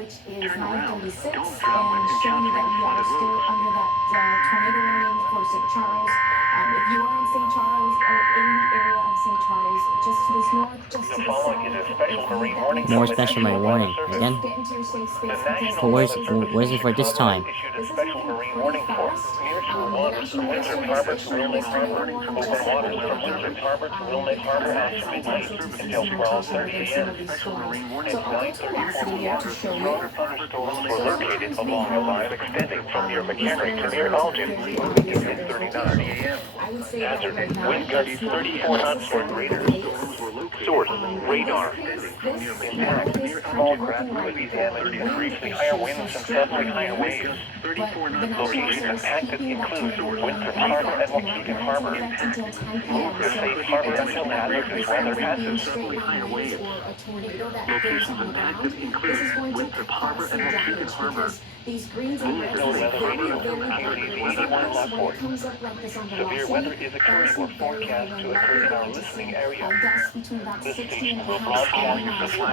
which is Turn around. 9:36, Don't and drop when showing me that encountering we one are of still those. under that tornado warning for St. Charles. If you are in St. Charles or in the area of St. Charles, just to the north, just The to the following south, is a if special you marine that warning makes from More the sense to special you, my National Weather warning. Service. just Again? get into your safe The space because National But this where's is where's it for this Chicago time? has issued a this is special moving marine pretty warning for fast. municipal The waters National from Weather Winthrop Service Harbor to issued Little this Lake tornado Harbor, warning just open a waters little from while Winthrop ago Harbor to Little Lake because Harbor of after this midnight potential to see until some rotation 12:30 within some a.m. of these Special storms. marine warning So I'll flight go to the last 34 video to waters show from you. Minor thunderstorms were So located sometimes we along a have line extending from near these McHenry to areas near where it's Elgin very east obvious of that there's 10:39 location. a.m. I would say that Hazard: right now wind gusts it's not 34 knots for necessarily greater. the case. Source: In radar. this case, From near this McHenry now near is kind small of craft looking like Louisiana a and wind briefly higher issue, winds so and straight steadily line higher winds. waves. But 34 the knots. National Weather Locations Service impacted keeping that include tornado warning Winthrop in Harbor effect, and and that Waukegan runs in Harbor. effect until 10 p.m. The So safe it harbor doesn't until matter hazardous if this weather ends up being passes. straight line winds or a tornado that goes Locations on the impacted ground. include This is going to Winthrop Harbor cause and some Waukegan damage Harbor. because these greens and reds, NOAA these weather very, radio very bright activities greens 81 and reds, when it Lockport. comes up like this on Severe weather velocity, is that occurring is or very, very forecast to occur likely in our going to listening see area. gusts between about This 60 station and a will half broadcast miles severe per